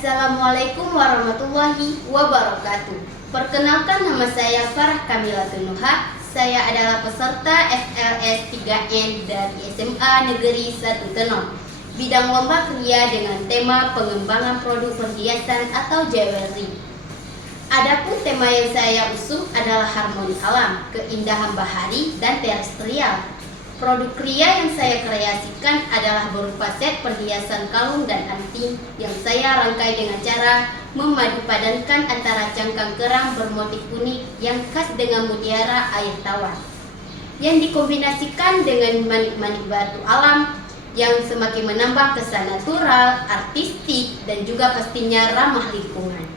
Assalamualaikum warahmatullahi wabarakatuh. Perkenalkan, nama saya Kamilatun. Saya adalah peserta FLS 3N dari SMA Negeri 1 Tenom. Bidang lomba kriya dengan tema pengembangan produk perhiasan atau jewelry. Adapun tema yang saya usung adalah harmoni alam, keindahan bahari, dan terestrial. Produk kriya yang saya kreasikan adalah berupa set perhiasan kalung dan anting yang saya rangkai dengan cara memadupadankan antara cangkang kerang bermotif unik yang khas dengan mutiara air tawar yang dikombinasikan dengan manik-manik batu alam yang semakin menambah kesan natural, artistik, dan juga pastinya ramah lingkungan.